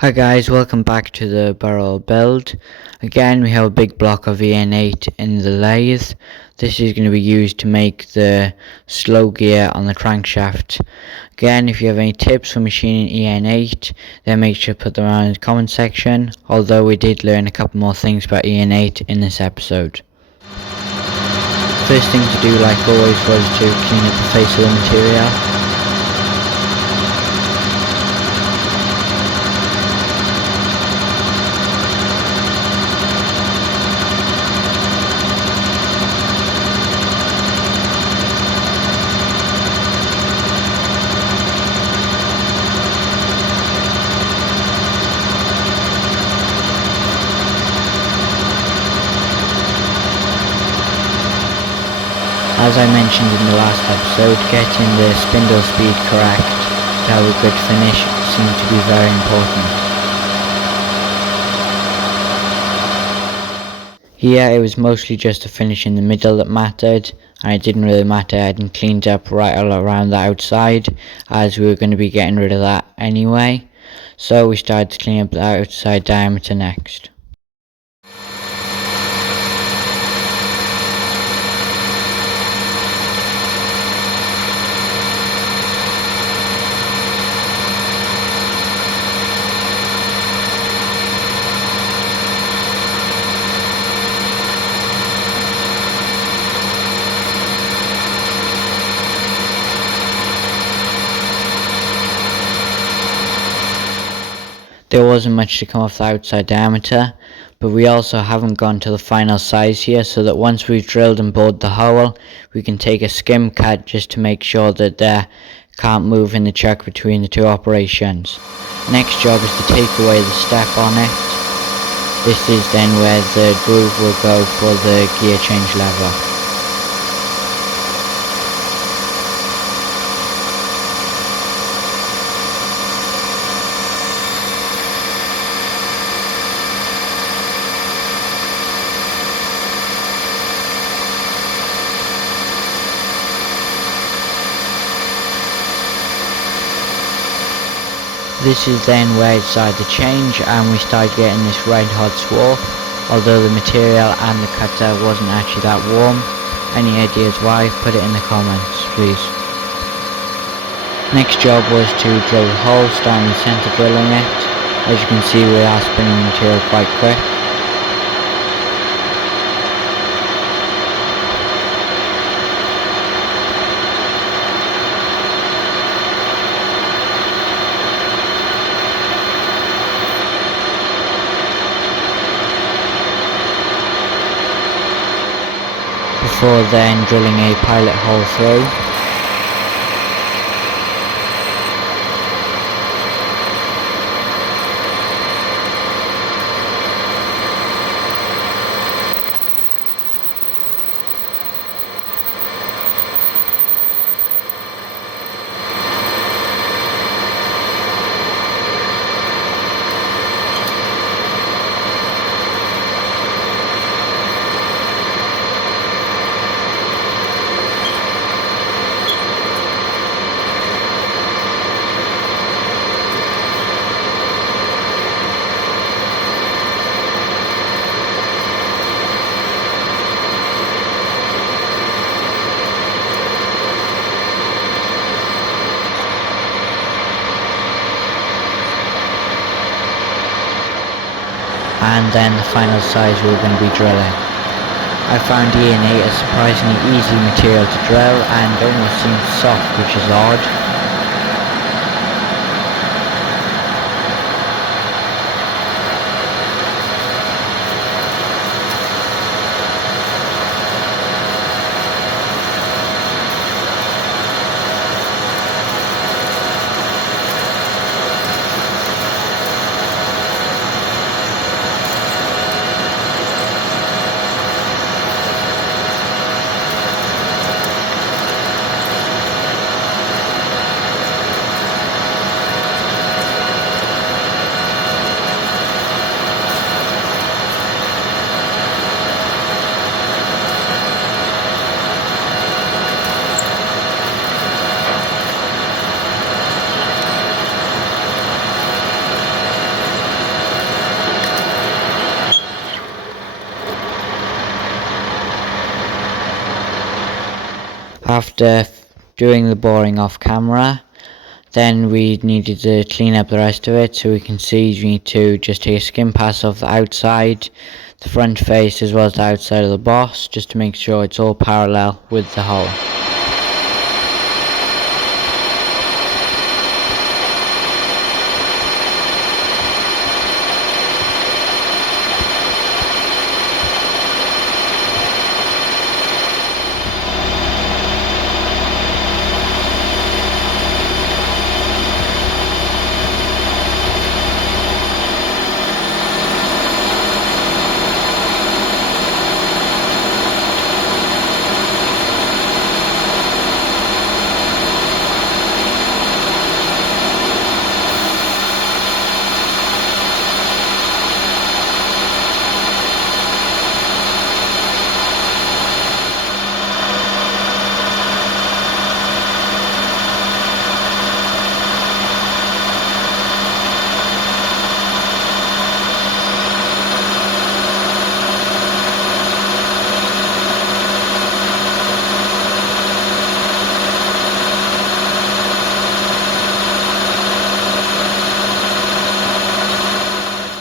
Hi guys, welcome back to the Burrell build. Again, we have a big block of EN8 in the lathe. This is going to be used to make the slow gear on the crankshaft. Again, if you have any tips for machining EN8, then make sure to put them down in the comment section, although we did learn a couple more things about EN8 in this episode. First thing to do, like always, was to clean up the face of the material. As I mentioned in the last episode, getting the spindle speed correct to have a good finish seemed to be very important. Here it was mostly just the finish in the middle that mattered, and it didn't really matter. I hadn't cleaned up right all around the outside, as we were going to be getting rid of that anyway, so we started to clean up the outside diameter next. There wasn't much to come off the outside diameter, but we also haven't gone to the final size here, so that once we've drilled and bored the hole, we can take a skim cut just to make sure that there can't move in the chuck between the two operations. Next job is to take away the step on it. This is then where the groove will go for the gear change lever. This is then where it started to change and we started getting this red hot swarf, although the material and the cutter wasn't actually that warm. Any ideas why? Put it in the comments please. Next job was to drill the hole, starting with center drilling it. As you can see, we are spinning the material quite quick. Before then drilling a pilot hole through. And then the final size we were going to be drilling. I found EN8 a surprisingly easy material to drill and almost seems soft, which is odd. After doing the boring off camera, then we needed to clean up the rest of it. So we can see we need to just take a skim pass off the outside, the front face as well as the outside of the boss, just to make sure it's all parallel with the hole.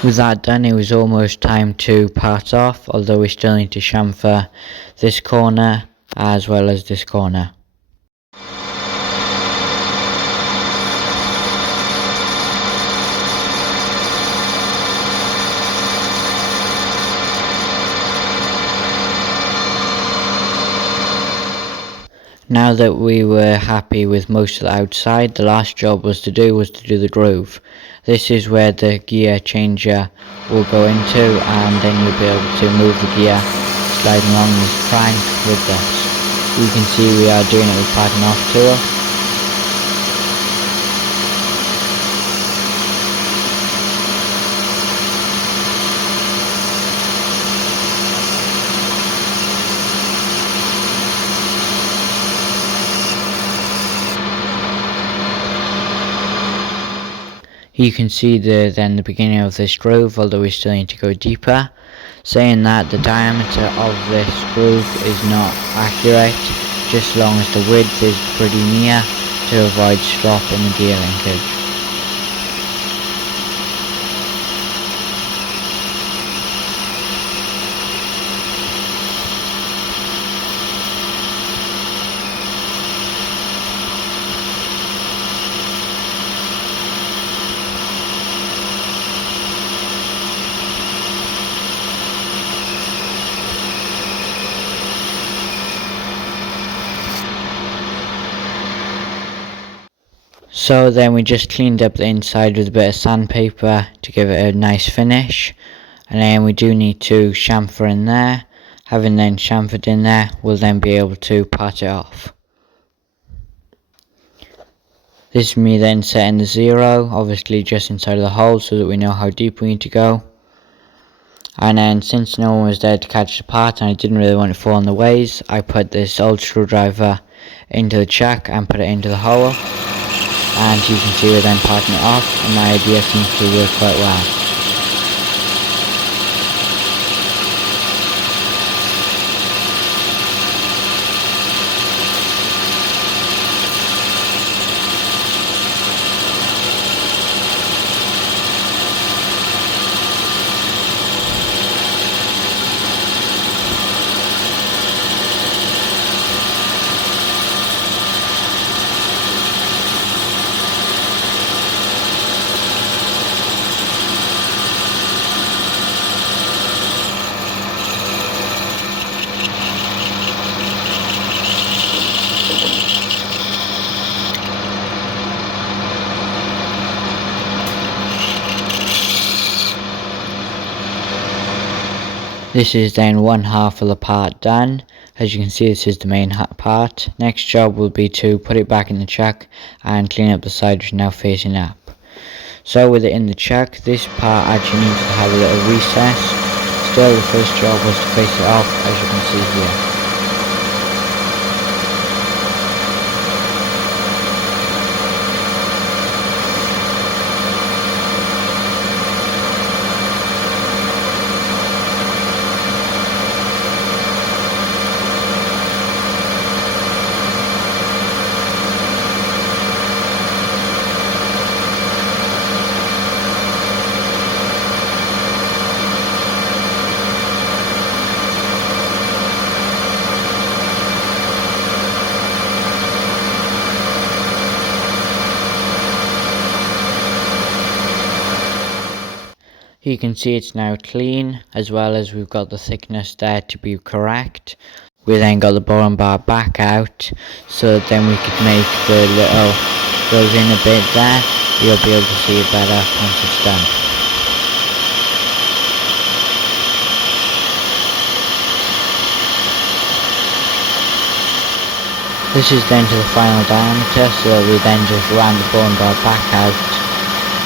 With that done, it was almost time to part off, although we still need to chamfer this corner as well as this corner. Now that we were happy with most of the outside, the last job was to do the groove. This is where the gear changer will go into, and then you'll be able to move the gear sliding along this crank with this. You can see we are doing it with pattern off tool. You can see the beginning of this groove, although we still need to go deeper. Saying that, the diameter of this groove is not accurate, just as long as the width is pretty near to avoid slop in the gear linkage. So then we just cleaned up the inside with a bit of sandpaper to give it a nice finish, and then we do need to chamfer in there. Having then chamfered in there, we'll then be able to part it off. This is me then setting the 0, obviously just inside of the hole so that we know how deep we need to go. And then since no one was there to catch the part and I didn't really want it to fall on the ways, I put this old screwdriver into the chuck and put it into the hole. And you can see we're then parting it off, and my idea seems to work quite well. This is then one half of the part done. As you can see, this is the main part. Next job will be to put it back in the chuck and clean up the side which is now facing up. So with it in the chuck, this part actually needs to have a little recess. Still, the first job was to face it off, as you can see here. You can see it's now clean, as well as we've got the thickness there to be correct. We then got the bottom bar back out, so that then we could make the little goes in a bit there. You'll be able to see it better once it's done. This is then to the final diameter, so that we then just ran the bottom bar back out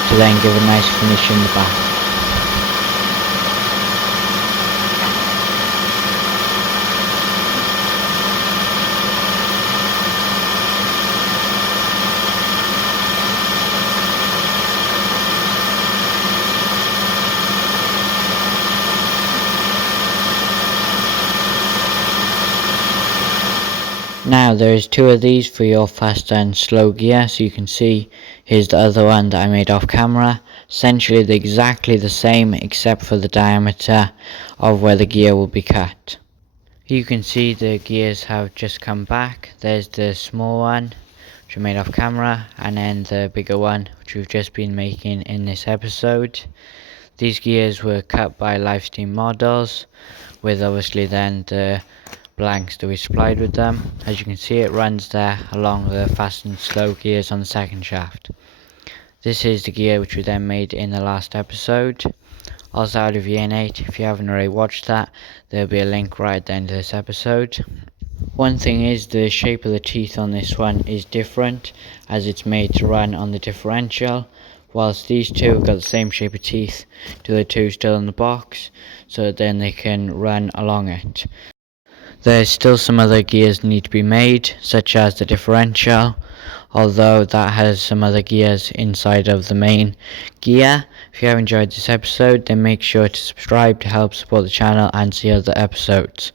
to then give a nice finish in the back. Now there is two of these for your fast and slow gear, so you can see here's the other one that I made off camera. Essentially they're exactly the same except for the diameter of where the gear will be cut. You can see the gears have just come back. There's the small one which I made off camera, and then the bigger one which we've just been making in this episode. These gears were cut by Livesteam Models, with obviously then the blanks that we supplied with them. As you can see, it runs there along the fast and slow gears on the second shaft. This is the gear which we then made in the last episode. Also out of Year 8, if you haven't already watched that, there'll be a link right at the end of this episode. One thing is, the shape of the teeth on this one is different, as it's made to run on the differential, whilst these two have got the same shape of teeth to the two still in the box, so then they can run along it. There's still some other gears need to be made, such as the differential, although that has some other gears inside of the main gear. If you have enjoyed this episode, then make sure to subscribe to help support the channel and see other episodes.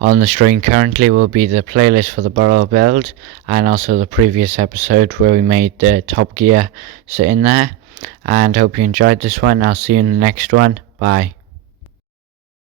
On the screen currently will be the playlist for the Burrell build, and also the previous episode where we made the top gear sit in there. And hope you enjoyed this one. I'll see you in the next one. Bye.